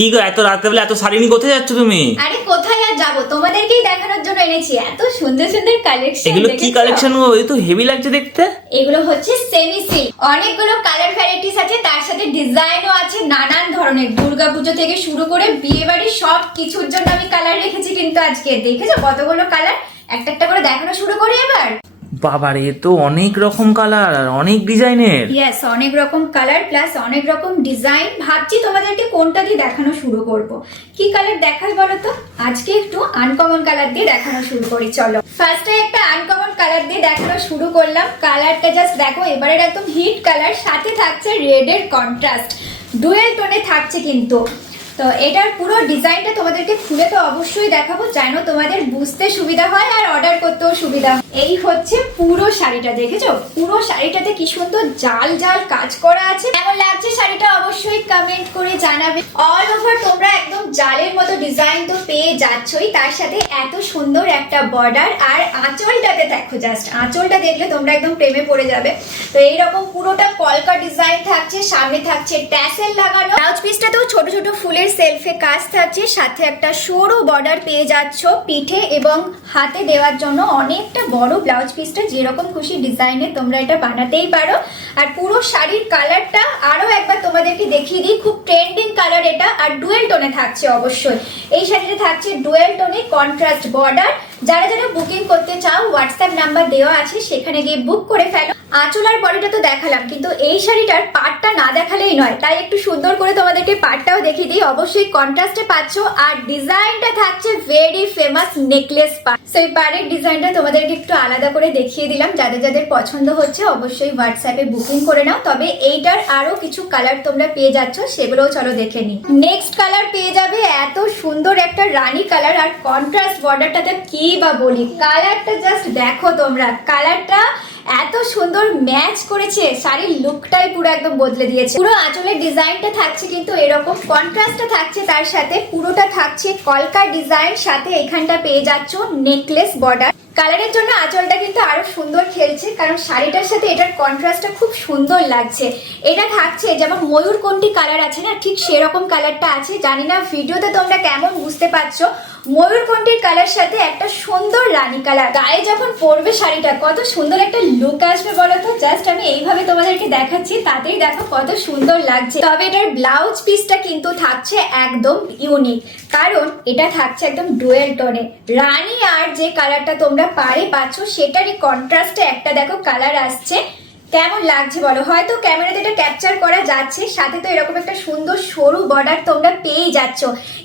কি গো এত রাত্রেবেলা এত শাড়ি নিয়ে কোথায় যাচ্ছ তুমি? আরে কোথায় আর যাবো, তোমাদেরকেই দেখানোর জন্য এনেছি। এত সুন্দর সুন্দর কালেকশন। এগুলো কি কালেকশন গো? এই তো হেভি লাগছে দেখতে। এগুলো হচ্ছে সেমি সিল্ক, অনেকগুলো কালার ভ্যারাইটিস আছে, তার সাথে ডিজাইনও আছে নানান ধরনের। দুর্গাপুজো থেকে শুরু করে বিয়ে বাড়ি সব কিছুর জন্য আমি কালার রেখেছি। কিন্তু আজকে দেখেছো কতগুলো কালার, একটা একটা করে দেখানো শুরু করি এবার। বাবারে, এ তো অনেক রকম কালার আর অনেক ডিজাইনের। ইয়েস, অনেক রকম কালার প্লাস অনেক রকম ডিজাইন। ভাবছি তোমাদেরকে কোনটা দিয়ে দেখানো শুরু করব। কি কালার দেখাই বলো তো? আজকে একটু আনকমন কালার দিয়ে দেখানো শুরু করি। চলো ফার্স্টে একটা আনকমন কালার দিয়ে দেখানো শুরু করলাম। কালারটা জাস্ট দেখো, এবারের একদম হিট কালার, সাথে থাকছে রেড এর কন্ট্রাস্ট, ডুয়েল টোনে থাকছে কিন্তু। তো এটার পুরো ডিজাইনটা তোমাদেরকে খুলে তো অবশ্যই দেখাবো, যেন তোমাদের বুঝতে সুবিধা হয় আর অর্ডার করতেও সুবিধা হয়। এই হচ্ছে পুরো শাড়িটা, দেখেছো? পুরো শাড়িটাতে কি সুন্দর জাল জাল কাজ করা আছে। কেমন লাগছে শাড়িটা অবশ্যই কমেন্ট করে জানাবে। অল ওভার তোমরা একদম জালের মতো ডিজাইন তো পেয়ে যাচ্ছই, তার সাথে এত সুন্দর একটা বর্ডার। আর আঁচলটাতে দেখো, জাস্ট আঁচলটা দেখলে তোমরা একদম প্রেমে পড়ে যাবে। তো এইরকম পুরোটা কলকা ডিজাইন থাকছে, সামনে থাকছে ট্যাসেল লাগানো। ব্লাউজ পিসটাতেও ছোট ছোট ফুলের সেলফে কাজ থাকছে, সাথে একটা সরু বর্ডার পেয়ে যাচ্ছ পিঠে এবং হাতে দেওয়ার জন্য। অনেকটা বড় ব্লাউজ পিসটা, যেরকম খুশি ডিজাইনে তোমরা এটা বানাতেই পারো। আর পুরো শাড়ির কালারটা আরো একবার তোমাদেরকে দেখিয়ে দিই, খুব ট্রেন্ডিং কালার এটা। আর ডুয়েল টোনে থাকছে অবশ্যই। এই শাড়িটা থাকছে ডুয়েল টোনে, কন্ট্রাস্ট বর্ডার। যারা যারা বুকিং করতে চাও হোয়াটসঅ্যাপ নাম্বার দেওয়া আছে, সেখানে গিয়ে বুক করে ফেলো। আঁচল আর বডিটা তো দেখালাম, কিন্তু এই শাড়িটার পাড়টা না দেখালেই নয়, তাই একটু সুন্দর করে তোমাদেরকে পাড়টাও দেখিয়ে দিই। অবশ্যই কন্ট্রাস্টে পাচ্ছ। আর ডিজাইনটা থাকছে ভেরি ফেমাস নেকলেস পাড়। সেই পাড়ের ডিজাইনটা তোমাদেরকে একটু আলাদা করে দেখিয়ে দিলাম। যাদের যাদের পছন্দ হচ্ছে অবশ্যই হোয়াটসঅ্যাপে বুকিং করে নাও। তবে এইটার আরো কিছু কালার তোমরা পেয়ে যাচ্ছ, সেগুলোও চলো দেখে নিই। নেক্সট কালার পেয়ে যাবে এত সুন্দর একটা রানী কালার, আর কন্ট্রাস্ট বর্ডারটাতে কি বা বলি, কালারটা জাস্ট দেখো তোমরা। কালারটা এত সুন্দর ম্যাচ করেছে, শাড়ির লুকটাই পুরো একদম বদলে দিয়েছে। পুরো আঁচলের ডিজাইনটা থাকছে কিন্তু এরকম, কন্ট্রাস্টটা থাকছে তার সাথে। পুরোটা থাকছে কলকা ডিজাইন, সাথে এখানটা পেয়ে যাচ্ছ নেকলেস বর্ডার। কালারের জন্য আঁচলটা কিন্তু আরো সুন্দর খেলছে, কারণ শাড়িটার সাথে এটার কন্ট্রাস্টটা খুব সুন্দর লাগছে। এটা থাকছে যেমন ময়ূরকণ্ঠী কালার আছে না, ঠিক সেরকম কালারটা আছে। জানি না ভিডিওতে তোমরা কেমন বুঝতে পারছো। ময়ূরকণ্ঠীর কালার সাথে একটা সুন্দর রানী কালার, গায়ে যখন পরবে শাড়িটা কত সুন্দর একটা লুক আসবে বলো তো। জাস্ট আমি এইভাবে তোমাদেরকে দেখাচ্ছি, তাতেই দেখো কত সুন্দর লাগছে। তবে এটার ব্লাউজ পিসটা কিন্তু থাকছে একদম ইউনিক, কারণ এটা থাকছে একদম ডুয়েল টোনে। রানী আর যে কালারটা তোমরা পাড়ে পাচ্ছ, সেটারই কন্ট্রাস্টে একটা দেখো কালার আসছে। কেমন লাগছে বলো? হয়তো ক্যামেরাতে এটা ক্যাপচার করা যাচ্ছে, সাথে তো এরকম একটা সুন্দর সরু বর্ডার তোমরা পেয়ে যাচ্ছ।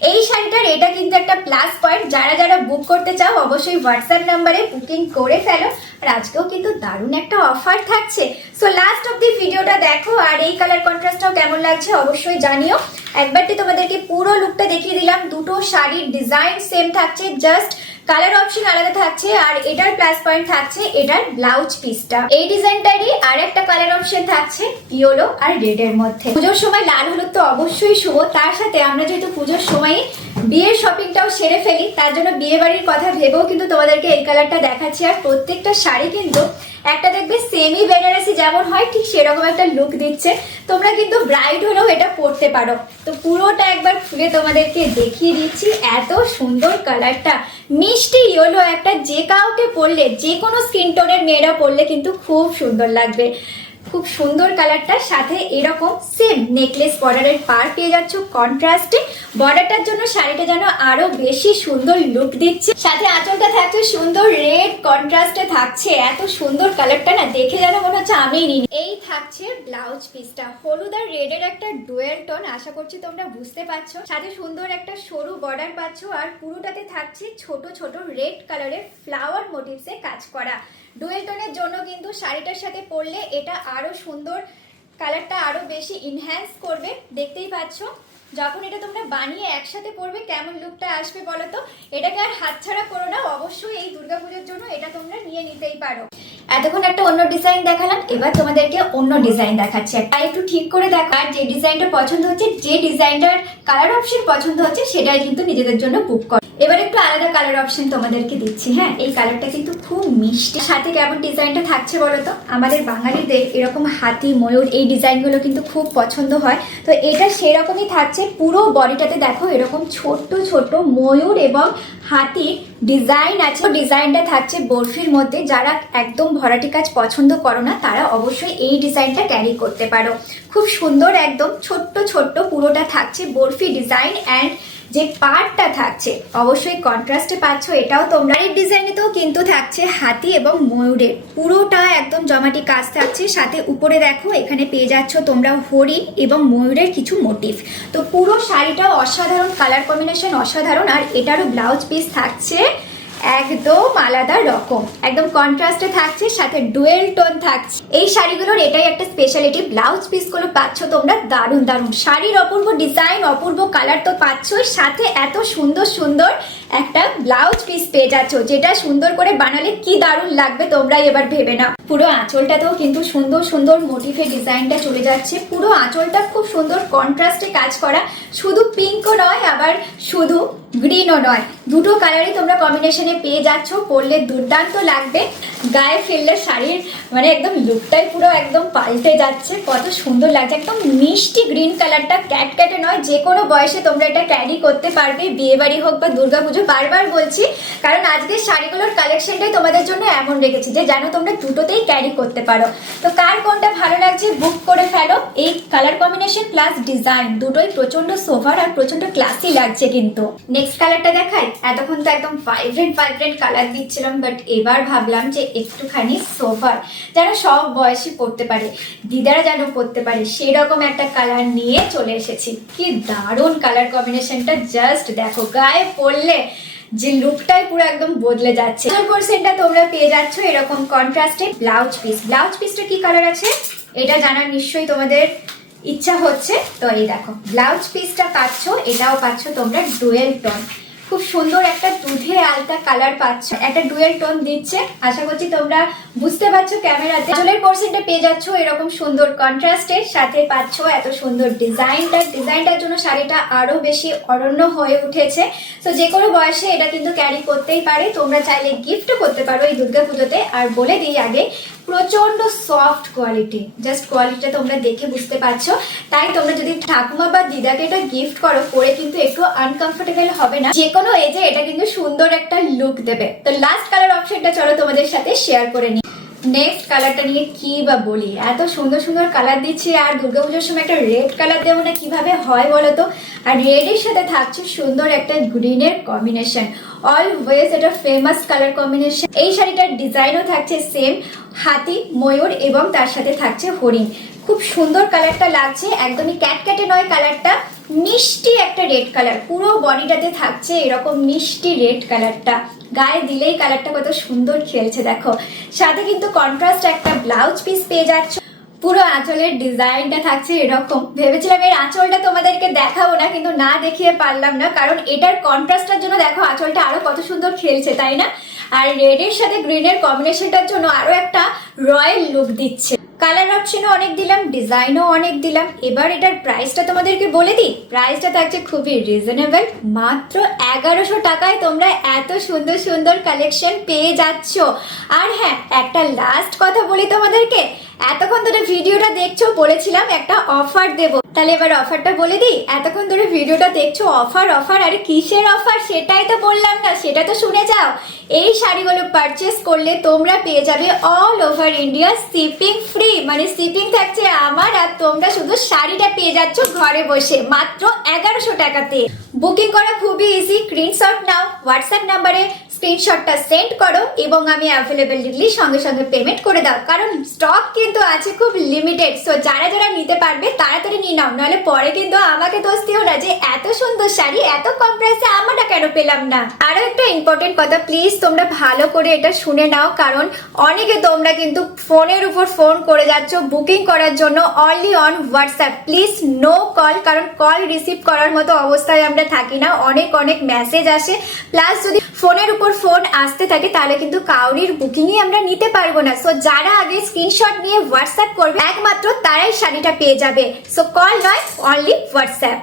এই শাড়িটার এটা কিন্তু একটা প্লাস পয়েন্ট। যারা যারা বুক করতে চাও অবশ্যই হোয়াটসঅ্যাপ নাম্বারে বুকিং করে ফেলো। আর আজকেও কিন্তু দারুণ একটা অফার থাকছে। সো লাস্ট অব দি ভিডিওটা দেখো, আর এই কালার কন্ট্রাস্টটাও কেমন লাগছে অবশ্যই জানিও। একবারটি তোমাদেরকে পুরো লুকটা দেখিয়ে দিলাম। দুটো শাড়ির ডিজাইন সেম থাকছে, জাস্ট কালার অপশন আলাদা থাকছে। আর এটার প্লাস পয়েন্ট থাকছে এটার ব্লাউজ পিসটা। এই ডিজাইনটারই আর একটা কালার অপশন থাকছে ইয়েলো আর রেড এর মধ্যে। পুজোর সময় লাল হলুদ তো অবশ্যই শুভ, তার সাথে আমরা যেহেতু পুজোর সময় বিয়ের শপিংটাও সেরে ফেলি, তার জন্য বিয়ে বাড়ির কথা ভেবেও কিন্তু তোমাদেরকে এই কালারটা দেখাচ্ছি। আর প্রত্যেকটা শাড়ি কিন্তু একটা দেখবে সেমি বেনারসি যেমন হয়, ঠিক সেরকম একটা লুক দিচ্ছে। তোমরা কিন্তু ব্রাইড হলেও এটা পরতে পারো। তো পুরোটা একবার খুলে তোমাদেরকে দেখিয়ে দিচ্ছি। এত সুন্দর কালারটা, মিষ্টি ইয়েলো একটা, যে কাউকে পরলে, যে কোনো স্কিন টোনের মেয়েরা পরলে কিন্তু খুব সুন্দর লাগবে। খুব সুন্দর কালারটার সাথে এরকম সেম নেকলেস বর্ডারের পার পেয়ে যাচ্ছ কন্ট্রাস্টে। বর্ডারটার জন্য শাড়িটা যেন আরো বেশি সুন্দর লুক দিচ্ছে। সাথে আঁচলটা থাকছে সুন্দর রেড কন্ট্রাস্টে থাকছে। এত সুন্দর কালারটা না, দেখে যেন মনে হচ্ছে আমি নিই। এই থাকছে ব্লাউজ পিসটা, হলুদ আর রেড এর একটা ডুয়েল টোন। আশা করছি তোমরা বুঝতে পারছো। সাথে সুন্দর একটা সরু বর্ডার পাচ্ছ, আর পুরোটাতে থাকছে ছোট ছোট রেড কালারের ফ্লাওয়ার মোটিভসে কাজ করা। ডুয়েল টোনের জন্য কিন্তু শাড়িটার সাথে পরলে এটা আরো সুন্দর, কালারটা আরো বেশি ইনহ্যান্স করবে। দেখতেই পাচ্ছ যখন এটা তোমরা বানিয়ে একসাথে পরবে কেমন লুকটা আসবে বলো তো। এটাকে আর হাতছাড়া করো না, অবশ্যই এই দুর্গাপুজোর জন্য এটা তোমরা নিয়ে নিতেই পারো। এতক্ষণ একটা অন্য ডিজাইন দেখালাম, এবার তোমাদেরকে অন্য ডিজাইন দেখাচ্ছে। তাই একটু ঠিক করে দেখা, যে ডিজাইনটা পছন্দ হচ্ছে, যে ডিজাইনটার কালার অপশন পছন্দ হচ্ছে, সেটাই কিন্তু নিজেদের জন্য বুক করো। এবার একটু আলাদা কালার অপশন তোমাদেরকে দিচ্ছি। হ্যাঁ, এই কালারটা কিন্তু খুব মিষ্টি। সাথে কেমন ডিজাইনটা থাকছে বলো তো? আমাদের বাঙালিদের এরকম হাতি ময়ূর এই ডিজাইনগুলো কিন্তু খুব পছন্দ হয়। তো এটা সেরকমই থাকছে। পুরো বডিটাতে দেখো এরকম ছোট্ট ছোট্ট ময়ূর এবং হাতির ডিজাইন আছে। ডিজাইনটা থাকছে বরফির মধ্যে। যারা একদম ভরাটি কাজ পছন্দ করো না তারা অবশ্যই এই ডিজাইনটা ক্যারি করতে পারো। খুব সুন্দর, একদম ছোট্ট ছোট্ট পুরোটা থাকছে বরফি ডিজাইন। অ্যান্ড যে পার্টটা থাকছে অবশ্যই কন্ট্রাস্টে পাচ্ছ, এটাও তোমরা। এই ডিজাইনেতেও কিন্তু থাকছে হাতি এবং ময়ূরের পুরোটা একদম জমাটি কাজ থাকছে। সাথে উপরে দেখো এখানে পেয়ে যাচ্ছ তোমরা হরিণ এবং ময়ূরের কিছু মোটিভ। তো পুরো শাড়িটাও অসাধারণ, কালার কম্বিনেশন অসাধারণ। আর এটারও ব্লাউজ পিস থাকছে একদম আলাদা রকম, একদম কন্ট্রাস্টে থাকছে, সাথে ডুয়েল টোন থাকছে। এই শাড়িগুলোর এটাই একটা স্পেশালিটি, ব্লাউজ পিস গুলো পাচ্ছ তোমরা দারুণ দারুণ। শাড়ির অপূর্ব ডিজাইন, অপূর্ব কালার তো পাচ্ছ, সাথে এত সুন্দর সুন্দর একটা ব্লাউজ পিস পেয়ে যাচ্ছ, যেটা সুন্দর করে বানালে কি দারুণ লাগবে তোমরা এবার ভেবে নাও। পুরো আঁচলটাতেও কিন্তু সুন্দর সুন্দর মোটিভের ডিজাইনটা চলে যাচ্ছে। পুরো আঁচলটা খুব সুন্দর কন্ট্রাস্টে কাজ করা, শুধু পিঙ্কও নয় আবার শুধু গ্রিনও নয়, দুটো কালারই তোমরা কম্বিনেশনে পেয়ে যাচ্ছ। পরলে দুর্দান্ত লাগবে, গায়ে ফেললে শাড়ির মানে একদম লুকটাই পুরো একদম পাল্টে যাচ্ছে। কত সুন্দর লাগছে, একদম মিষ্টি গ্রিন কালারটা, ক্যাটক্যাটে নয়, যে কোনো বয়সে তোমরা এটা ক্যারি করতে পারবে, বিয়ে বাড়ি হোক বা দুর্গাপুজো। বারবার বলছি কারণ আজকের শাড়িগুলোর কালেকশনটাই তোমাদের জন্য এমন রেখেছি যে জানো তোমরা দুটোতেই ক্যারি করতে পারো। তো কার কোনটা ভালো লাগছে বুক করে ফেলো। এই কালার কম্বিনেশন প্লাস ডিজাইন দুটোই প্রচন্ড সোভার আর প্রচন্ড ক্লাসি লাগছে। কিন্তু নেক্সট কালারটা দেখাই। এতক্ষণ তো একদম ভাইব্রেন্ট কালার দিচ্ছিলাম, বাট এবার ভাবলাম যে একটুখানি সোভার, যারা সব বয়সী পড়তে পারে, দিদারা যেন পড়তে পারে, সেরকম একটা কালার নিয়ে চলে এসেছি। কি দারুণ কালার কম্বিনেশনটা, জাস্ট দেখো, গায়ে পরলে যে লুকটাই পুরো একদম বদলে যাচ্ছে। 100%টা তোমরা পেয়ে যাচ্ছ এরকম কন্ট্রাস্টে ব্লাউজ পিস। ব্লাউজ পিসটা কি কালার আছে এটা জানার নিশ্চয়ই তোমাদের ইচ্ছা হচ্ছে। তো এই দেখো ব্লাউজ পিসটা পাচ্ছ, এটাও পাচ্ছ তোমরা ডুয়েল টোন। খুব সুন্দর একটা দুধে আলতা কালার পাচ্ছ, একটা ডুয়েল টোন দিচ্ছে। আশা করছি তোমরা বুঝতে পারছো ক্যামেরাতে। আঁচলের পোরশনটা পেয়ে যাচ্ছ এরকম সুন্দর কন্ট্রাস্টের, সাথে পাচ্ছ এত সুন্দর ডিজাইনটার জন্য শাড়িটা আরো বেশি অরণ্য হয়ে উঠেছে। তো যে কোনো বয়সে এটা কিন্তু ক্যারি করতেই পারে, তোমরা চাইলে গিফট করতে পারো এই দুর্গাপুজোতে। আর বলে দিই আগে, প্রচন্ড সফট কোয়ালিটি, জাস্ট কোয়ালিটিটা তোমরা দেখে বুঝতে পারছো। তাই তোমরা যদি ঠাকুমা বা দিদাকে এটা গিফট করো, পরে কিন্তু একটু আনকমফোর্টেবল হবে না, যে কোনো এজে এটা কিন্তু সুন্দর একটা লুক দেবে। তো লাস্ট কালার অপশনটা চলো তোমাদের সাথে শেয়ার করে নিই। নেক্সট কালারটা নিয়ে কি বা বলি, এত সুন্দর সুন্দর কালার দিচ্ছি, আর দুর্গাপুজোর সময় একটা রেড কালার দেবো না কিভাবে হয় বলো তো? আর রেডের সাথে থাকছে সুন্দর একটা গ্রিনের কম্বিনেশন, অলওয়েজ এটা ফেমাস কালার কম্বিনেশন। এই শাড়িটার ডিজাইনও থাকছে সেম, হাতি ময়ূর এবং তার সাথে থাকছে হরিণ। খুব সুন্দর কালারটা লাগছে, একদমই ক্যাটক্যাটে নয় কালারটা, মিষ্টি একটা রেড কালার। পুরো বডিটাতে থাকছে এরকম মিষ্টি রেড কালারটা, গায়ে দিলেই কালারটা কত সুন্দর খেলছে দেখো। সাথে কিন্তু কন্ট্রাস্ট একটা ব্লাউজ পিস পেয়ে যাচ্ছ। পুরো আঁচলের ডিজাইনটা থাকছে এরকম। ভেবেছিলাম এর আঁচলটা তোমাদেরকে দেখাবো না, কিন্তু না দেখিয়ে পারলাম না, কারণ এটার কন্ট্রাস্টের জন্য দেখো আঁচলটা আরো কত সুন্দর খেলছে, তাই না? আর রেডের সাথে গ্রিনের কম্বিনেশনটার জন্য আরো একটা রয়্যাল লুক দিচ্ছে। কালার অপশনও অনেক দিলাম, ডিজাইনও অনেক দিলাম। এবার এটার প্রাইসটা তোমাদেরকে বলে দিই। প্রাইসটা থাকছে খুবই রিজনেবল, মাত্র 1100 টাকায় তোমরা এত সুন্দর সুন্দর কালেকশন পেয়ে যাচ্ছ। আর হ্যাঁ, একটা লাস্ট কথা বলি তোমাদেরকে, এতক্ষণ ধরে ভিডিওটা দেখছো, বলেছিলাম একটা অফার দেব, তাহলে এবার অফারটা বলে দিই। এতক্ষণ ধরে ভিডিওটা দেখছো, অফার অফার, আরে কিসের অফার সেটাই তো বললাম না, সেটা তো শুনে যাও। এই শাড়িগুলো পারচেস করলে তোমরা পেয়ে যাবে all over India shipping free, মানে শিপিং থাকছে আমার, আর তোমরা শুধু শাড়িটা পেয়ে যাচ্ছ ঘরে বসে মাত্র 1100 টাকাতে। বুকিং করা খুবই ইজি, স্ক্রিনশট নাও, হোয়াটসঅ্যাপ নাম্বারে স্ক্রিনশটটা সেন্ড করো এবং আমি অ্যাভেলেবেল দিলে সঙ্গে সঙ্গে পেমেন্ট করে দাও, কারণ স্টক কিন্তু আছে খুব লিমিটেড। সো যারা যারা নিতে পারবে তাড়াতাড়ি নিয়ে নাও, নাহলে পরে কিন্তু আমাকে দোষ দিও না যে এত সুন্দর শাড়ি এত কম প্রাইসে আমরা কেন পেলাম না। আরো একটা ইম্পর্টেন্ট কথা, প্লিজ তোমরা ভালো করে এটা শুনে নাও, কারণ অনেকে তোমরা কিন্তু ফোনের উপর ফোন করে যাচ্ছ বুকিং করার জন্য only on WhatsApp. Please no call, কারণ কল রিসিভ করার মতো অবস্থায় আমরা থাকি না, অনেক অনেক মেসেজ আসে। প্লাস যদি ফোনের উপর ফোন আসতে থাকে তাহলে কিন্তু কাউরির বুকিংই আমরা নিতে পারবো না। সো যারা আগে স্ক্রিনশট নিয়ে হোয়াটসঅ্যাপ করবে একমাত্র তারাই শাড়িটা পেয়ে যাবে। সো কল নয়, অনলি হোয়াটসঅ্যাপ।